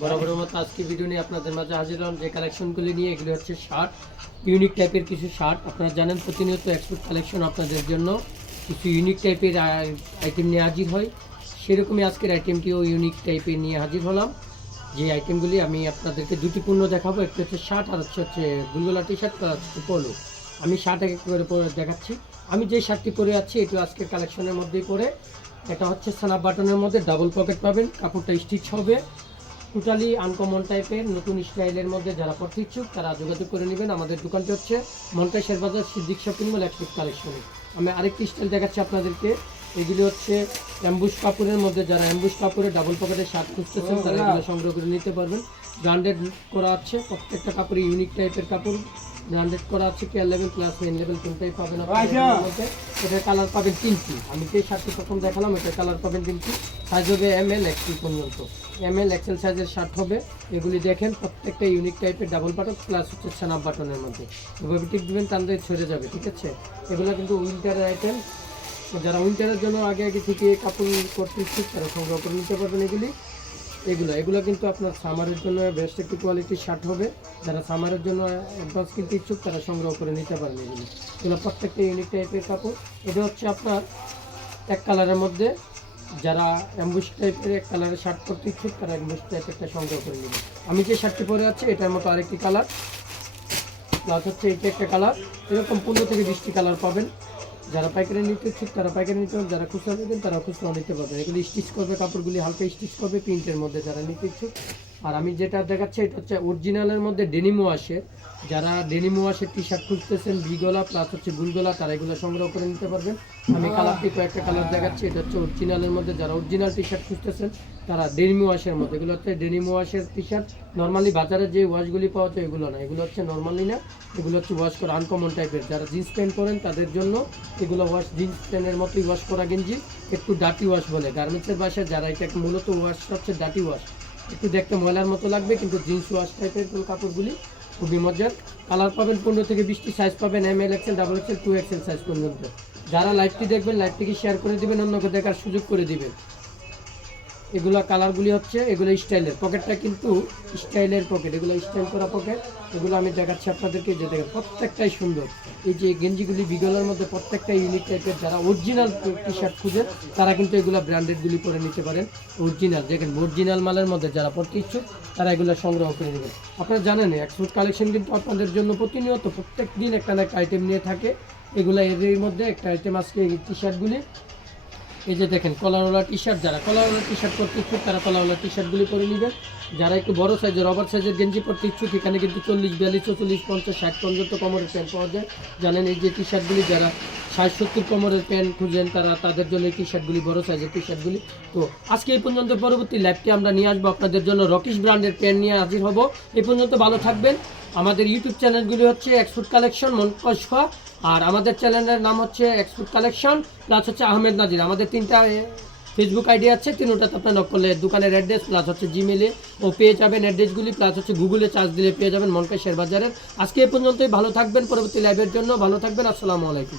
বরাবরের মতো আজকে ভিডিও নিয়ে আপনাদের মাঝে হাজির হলাম যে কালেকশনগুলি নিয়ে। এগুলো হচ্ছে শার্ট, ইউনিক টাইপের কিছু শার্ট। আপনারা জানেন প্রতিনিয়ত এক্সপোর্ট কালেকশন আপনাদের জন্য কিছু ইউনিক টাইপের আইটেম নিয়ে হাজির হয়। সেরকমই আজকের আইটেমটিও ইউনিক টাইপের নিয়ে হাজির হলাম। যে আইটেমগুলি আমি আপনাদেরকে দুটি পণ্য দেখাবো, একটি হচ্ছে শার্ট আর হচ্ছে গুলগোলা টি শার্ট আর হচ্ছে পোলো। আমি শার্ট এক করে পরে দেখাচ্ছি। আমি যে শার্টটি পরে আছি এটি আজকের কালেকশনের মধ্যেই পরে। এটা হচ্ছে স্ন্যাপ বাটনের মধ্যে ডাবল পকেট পাবেন, কাপড়টা স্টিচ হবে, টোটালি আনকমন টাইপের নতুন স্টাইলের মধ্যে। যারা পড়তে ইচ্ছুক তারা যোগাযোগ করে নেবেন। আমাদের দোকানটি হচ্ছে মন্টাই Sherbazar Siddique shopping mall export কালেকশনে। আমি আরেকটি স্টাইল দেখাচ্ছি আপনাদেরকে। এগুলি হচ্ছে অ্যাম্বুশ কাপড়ের মধ্যে। যারা অ্যাম্বুশ কাপড়ে ডাবল পকেটের শার্ট খুঁজতেছেন তারা এগুলো সংগ্রহ করে নিতে পারবেন। ব্র্যান্ডেড করা আছে, প্রত্যেকটা কাপড়ে ইউনিক টাইপের কাপড় ব্র্যান্ডেড করা আছে। Care level plus men level কোনটাই পাবেন আপনার মধ্যে। এটার কালার পাবেন তিনটি। আমি যে শার্টটি প্রথম দেখালাম এটার কালার পাবেন তিনটি। সাইজ হবে ML XL পর্যন্ত। ML XL সাইজের শার্ট হবে। এগুলি দেখেন প্রত্যেকটা ইউনিক টাইপের ডাবল বাটন প্লাস হচ্ছে স্ন্যাপ বাটনের মধ্যে। এভাবে টিপ দিবেন, টানলে ছড়ে যাবে, ঠিক আছে। এগুলো কিন্তু উইন্টারের আইটেম। যারা উইন্টারের জন্য আগে থেকে কাপড় করতে ইচ্ছুক তারা সংগ্রহ করে নিতে পারবেন। এগুলো কিন্তু আপনার সামারের জন্য বেস্ট একটি কোয়ালিটির শার্ট হবে। যারা সামারের জন্য অ্যাডভান্স কিনতে ইচ্ছুক তারা সংগ্রহ করে নিতে পারবেন। এগুলো প্রত্যেকটা ইউনিক টাইপের কাপড়। এটা হচ্ছে আপনার এক কালারের মধ্যে। যারা অ্যাম্বুশ টাইপের এক কালারের শার্ট পরতে ইচ্ছুক তারা অ্যাম্বুশ টাইপেরটা সংগ্রহ করে নেবেন। আমি যে শার্টটি পরে আছি এটার মতো আরেকটি কালার, প্লাস হচ্ছে এইটা একটা কালার। এরকম 15 থেকে 20টি কালার পাবেন। যারা পাইকারি নিতে ইচ্ছুক তারা পাইকারি নিতে পারবেন, যারা খুচরা নেবেন তারা খুচরা নিতে পারবেন। এগুলি স্টিচ করবে, কাপড়গুলি হালকা স্টিচ করবে প্রিন্টের মধ্যে যারা নিতে ইচ্ছুক। আর আমি যেটা দেখাচ্ছি এটা হচ্ছে অরিজিনালের মধ্যে ডেনিম ওয়াশের। যারা ডেনিম ওয়াশের টি শার্ট খুঁজতেছেন বিগলা প্লাস হচ্ছে গুলগোলা তারা এগুলো সংগ্রহ করে নিতে পারবেন। আমি কালারটি কয়েকটা কালার দেখাচ্ছি। এটা হচ্ছে অরিজিনালের মধ্যে। যারা অরিজিনাল টি শার্ট খুঁজতেছেন তারা ডেনিম ওয়াশের মধ্যে। এগুলো হচ্ছে ডেনিম ওয়াশের টি শার্ট। নর্মালি বাজারে যে ওয়াশগুলি পাওয়া যায় এগুলো না, এগুলো হচ্ছে নর্মালি না, এগুলো হচ্ছে ওয়াশ করা আনকমন টাইপের। যারা জিন্স প্যান্ট পরেন তাদের জন্য এগুলো ওয়াশ, জিন্স প্যান্টের মতোই ওয়াশ করা গেঞ্জি, একটু ডাটি ওয়াশ বলে গার্মেন্টসের ভাষায়। যারা এটা মূলত ওয়াশ হচ্ছে ডাটি ওয়াশ, একটু দেখতে ময়লার মতো লাগবে কিন্তু জিন্স ওয়াশ টাইপের কাপড়গুলি খুবই মজার। কালার পাবেন 15 থেকে 20টি, সাইজ পাবেন ML XL double XL 2XL size পর্যন্ত। যারা লাইভটি দেখবেন লাইভটিকে শেয়ার করে দিবেন, অন্যকে দেখার সুযোগ করে দিবেন। এগুলো কালারগুলি হচ্ছে এগুলো স্টাইলের পকেটটা কিন্তু স্টাইলের পকেট, এগুলো স্টাইল করা পকেট। এগুলো আমি দেখাচ্ছি আপনাদেরকে, যে দেখেন প্রত্যেকটাই সুন্দর। এই যে গেঞ্জিগুলি বিগলের মধ্যে প্রত্যেকটা ইউনিক টাইপের। যারা অরিজিনাল টি শার্ট খুঁজেন তারা কিন্তু এগুলো ব্র্যান্ডেডগুলি পরে নিতে পারেন। অরিজিনাল দেখেন, অরিজিনাল মালের মধ্যে যারা পড়তে ইচ্ছুক তারা এগুলো সংগ্রহ করে নেবেন। আপনারা জানেন এক্সপোর্ট কালেকশন কিন্তু আপনাদের জন্য প্রতিনিয়ত প্রত্যেক দিন একটা না একটা আইটেম নিয়ে থাকে। এগুলো এর মধ্যে একটা আইটেম আজকে এই টি শার্টগুলি। এই যে দেখেন কলারওয়ালা টি শার্ট। যারা কলারওয়ালা টি শার্ট পরতে ইচ্ছুক তারা কলারওয়ালা টি শার্টগুলি পরে নেবেন। যারা একটু বড় সাইজের রবার সাইজের গেঞ্জি পরতে ইচ্ছুক এখানে কিন্তু 40, 42, 44, 50, 60 পর্যন্ত কোমরের প্যান্ট পাওয়া যায়। জানেন এই যে টি শার্টগুলি যারা 60, 70 কোমরের প্যান্ট খুঁজেন তাদের জন্য এই টি শার্টগুলি, বড় সাইজের টি শার্টগুলি। তো আজকে এই পর্যন্ত, পরবর্তী লাইভটি আমরা নিয়ে আসবো আপনাদের জন্য রকিশ ব্র্যান্ডের প্যান্ট নিয়ে হাজির হব। এই পর্যন্ত ভালো থাকবেন। আমাদের ইউটিউব চ্যানেলগুলি হচ্ছে এক্সপোর্ট কালেকশন মনকশফা, আর আমাদের চ্যানেলের নাম হচ্ছে এক্সপোর্ট কালেকশন প্লাস হচ্ছে আহমেদ নাজির। আমাদের 3টা ফেসবুক আইডি আছে, 3টাতে আপনার নক করলে দোকানের অ্যাড্রেস প্লাস হচ্ছে জিমেলে ও পেয়ে যাবেন অ্যাড্রেসগুলি, প্লাস হচ্ছে গুগলে চার্জ দিলে পেয়ে যাবেন মনকাই শেরবাজারের। আজকে এই পর্যন্তই, ভালো থাকবেন। পরবর্তী লাইভের জন্য ভালো থাকবেন। আসসালামু আলাইকুম।